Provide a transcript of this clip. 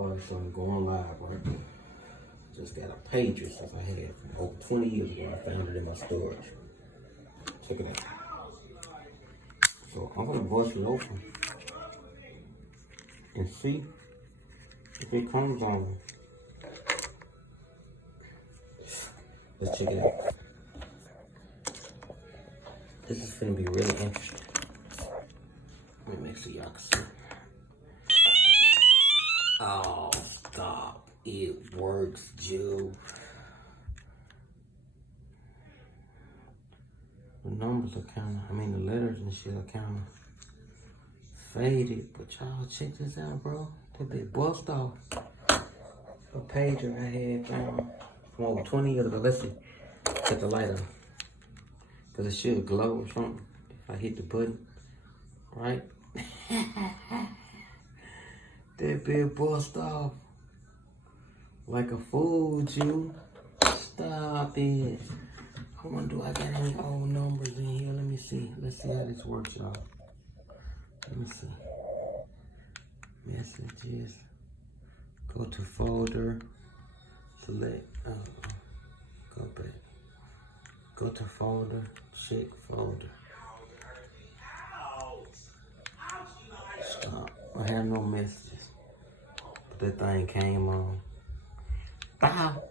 all of a sudden going live, right? Just got a pager since I had from over 20 years ago. I found it in my storage. Check it out. So I'm gonna bust it open and see if it comes on. Let's check it out. This is gonna be really interesting. Let me make sure y'all can see. Oh, stop. It works, Joe. The numbers are the letters and shit are kind of faded. But y'all, check this out, bro. That bit bust off. A pager I had found from over 20 years ago. Let's see. Set the light on. Because it should glow or something if I hit the button. Right? That bit bust off. Like a fool, you. Stop it. I wonder, do I got any old numbers in here? Let me see. Let's see how this works, y'all. Let me see. Messages. Go to folder. Select. Go back. Go to folder. Check folder. Stop. I have no messages. But that thing came on. Bow.